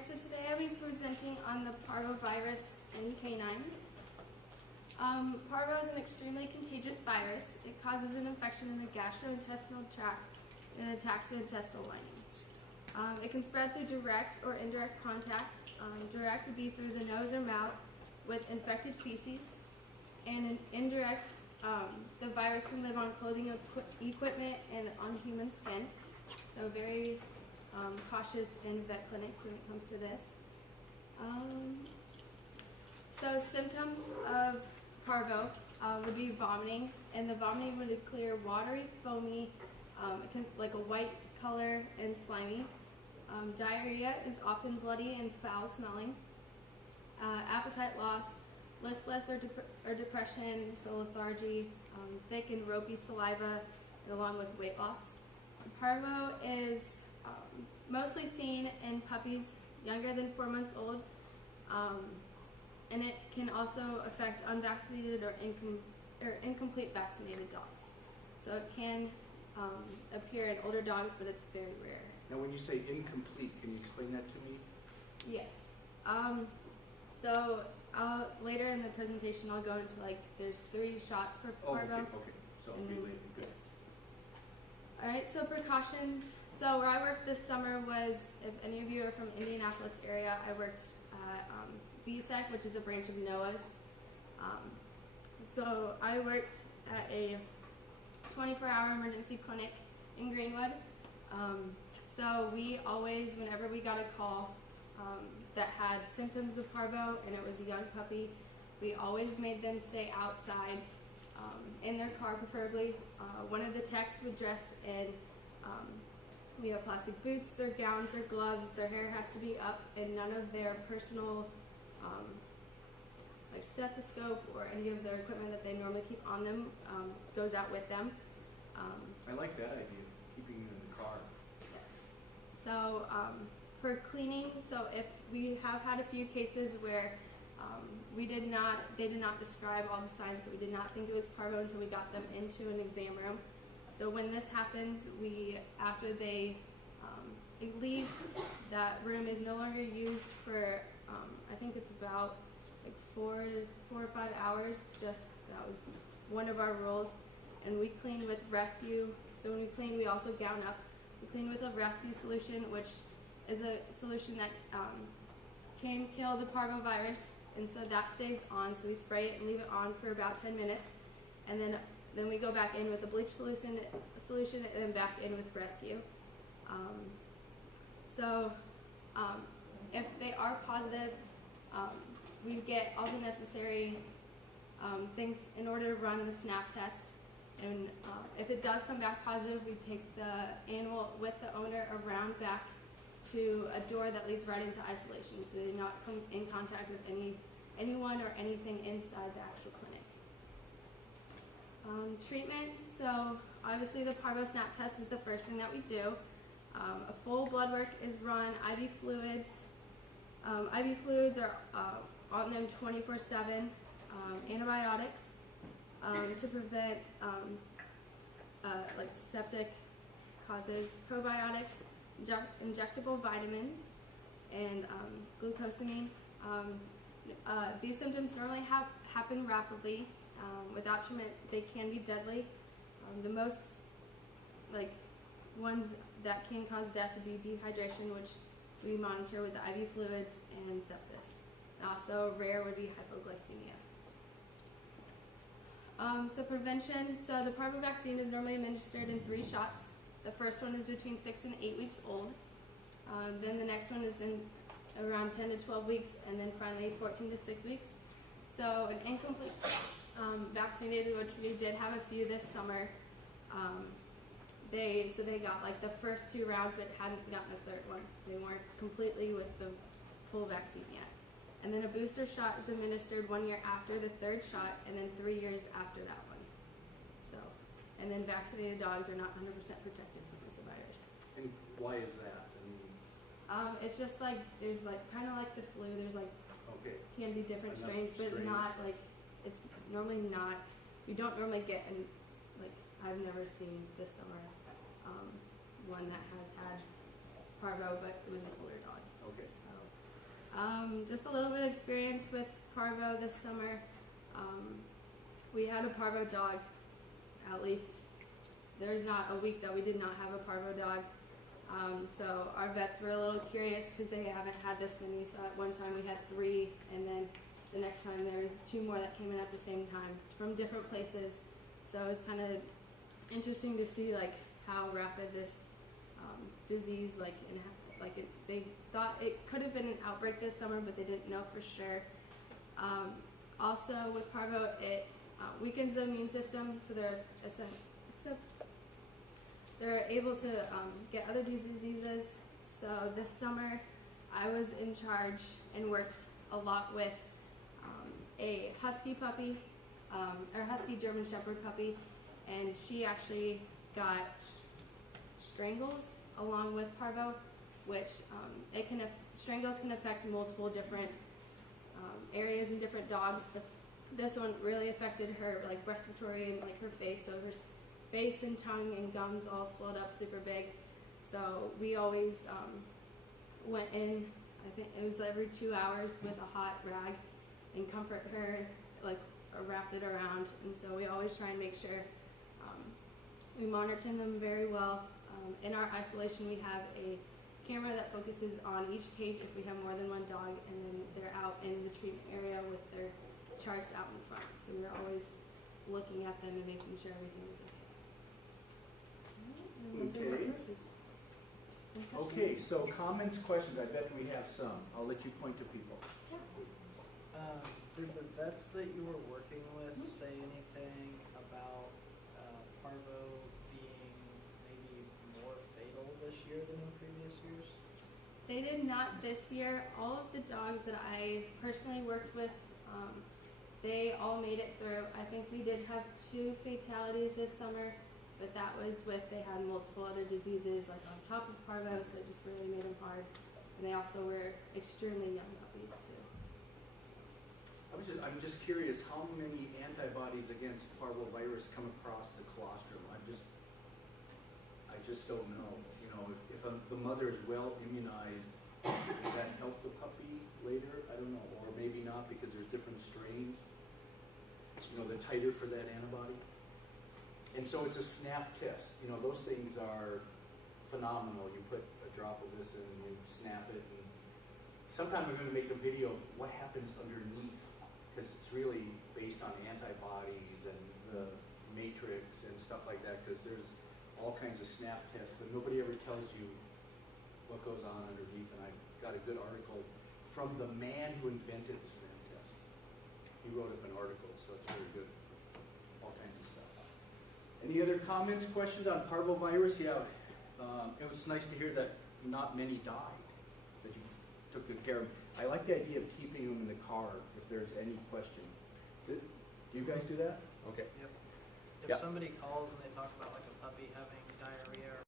Alright, so today I'll be presenting on the parvovirus in canines. Parvo is an extremely contagious virus. It causes an infection in the gastrointestinal tract and attacks the intestinal lining. It can spread through direct or indirect contact. Direct would be through the nose or mouth with infected feces, and in indirect, the virus can live on clothing equipment and on human skin. So very cautious in vet clinics when it comes to this. So symptoms of parvo would be vomiting, and the vomiting would clear watery, foamy, like a white color and slimy. Diarrhea is often bloody and foul smelling. Appetite loss, listless or depression, so lethargy, thick and ropey saliva, along with weight loss. So parvo is mostly seen in puppies younger than 4 months old, and it can also affect unvaccinated or incomplete vaccinated dogs. So it can appear in older dogs, but it's very rare. Now, when you say incomplete, can you explain that to me? Yes. So later in the presentation, I'll go into there's 3 shots for parvo. Okay. So I'll be later. Good. Yes. All right. So precautions. So where I worked this summer was, if any of you are from Indianapolis area, I worked at VSEC, which is a branch of NOAA's. So I worked at a 24-hour emergency clinic in Greenwood. So we always, whenever we got a call that had symptoms of parvo and it was a young puppy, we always made them stay outside, in their car preferably. One of the techs would dress in, we have plastic boots, their gowns, their gloves, their hair has to be up, and none of their personal like stethoscope or any of their equipment that they normally keep on them goes out with them. I like that idea, keeping you in the car. Yes. So for cleaning, so if we have had a few cases where they did not describe all the signs, so we did not think it was parvo until we got them into an exam room. So when this happens, after they leave, that room is no longer used for, I think it's about 4 or 5 hours. Just that was one of our rules. And we clean with rescue. So when we clean, we also gown up. We clean with a rescue solution, which is a solution that can kill the parvovirus, and so that stays on. So we spray it and leave it on for about 10 minutes, and then we go back in with a bleach solution, and then back in with rescue. If they are positive, we get all the necessary things in order to run the SNAP test. And if it does come back positive, we take the animal with the owner around back to a door that leads right into isolation, so they do not come in contact with anyone or anything inside the actual clinic. Treatment, so obviously the parvo SNAP test is the first thing that we do. A full blood work is run, IV fluids. IV fluids are on them 24/7, antibiotics to prevent like septic causes, probiotics, injectable vitamins, and glucosamine. These symptoms normally happen rapidly. Without treatment, they can be deadly. The most ones that can cause death would be dehydration, which we monitor with the IV fluids, and sepsis. And also rare would be hypoglycemia. So prevention, so the parvo vaccine is normally administered in 3 shots. The first one is between 6 and 8 weeks old. Then the next one is in around 10 to 12 weeks, and then finally 14 to 6 weeks. So an incomplete vaccinated, which we did have a few this summer, they got the first 2 rounds but hadn't gotten the third one, so they weren't completely with the full vaccine yet. And then a booster shot is administered 1 year after the 3rd shot, and then 3 years after that one. So, and then vaccinated dogs are not 100% protected from this virus. And why is that? It's just there's kind of like the flu. There's Okay. can be different Enough strains, but strains. not it's normally not. You don't normally get I've never seen this summer one that has had parvo, but it was an older dog. Okay. So, just a little bit of experience with parvo this summer. We had a parvo dog. At least there's not a week that we did not have a parvo dog. So our vets were a little curious because they haven't had this many. So at one time we had 3, and then the next time there was 2 more that came in at the same time from different places. So it was kind of interesting to see like how rapid this disease, they thought it could have been an outbreak this summer, but they didn't know for sure. Also with parvo, it weakens the immune system, so they're able to get other diseases. So this summer, I was in charge and worked a lot with a husky puppy, or husky German Shepherd puppy, and she actually got strangles along with parvo, which strangles can affect multiple different areas in different dogs, but this one really affected her like respiratory and like her face, so her face and tongue and gums all swelled up super big. So we always went in, I think it was every 2 hours, with a hot rag and comfort her, like wrapped it around. And so we always try and make sure we monitor them very well. In our isolation, we have a camera that focuses on each cage if we have more than one dog, and then they're out in the treatment area with their charts out in front. So we're always looking at them and making sure everything is okay. And those are Okay. resources. Any Okay, questions? so comments, questions, I bet we have some. I'll let you point to people. Yeah, please. Did the vets that you were working with say anything about parvo being maybe more fatal this year than in previous years? They did not this year. All of the dogs that I personally worked with, they all made it through. I think we did have 2 fatalities this summer, but that was they had multiple other diseases like on top of parvo, so it just really made them hard. And they also were extremely young puppies too. I'm just curious, how many antibodies against parvovirus come across the colostrum? I just don't know. You know, if the mother is well immunized, does that help the puppy later? I don't know, or maybe not because there's different strains. You know, the titer for that antibody. And so it's a snap test. You know, those things are phenomenal. You put a drop of this in and you snap it. And sometime we're going to make a video of what happens underneath, because it's really based on antibodies and the matrix and stuff like that, because there's all kinds of snap tests, but nobody ever tells you what goes on underneath. And I got a good article from the man who invented the snap test. He wrote up an article, so it's very good. All kinds of stuff. Any other comments, questions on parvovirus? Yeah, it was nice to hear that not many died, that you took good care of. I like the idea of keeping them in the car if there's any question. Do you guys do that? Okay. Yep. If Yeah. somebody calls and they talk about like a puppy having diarrhea or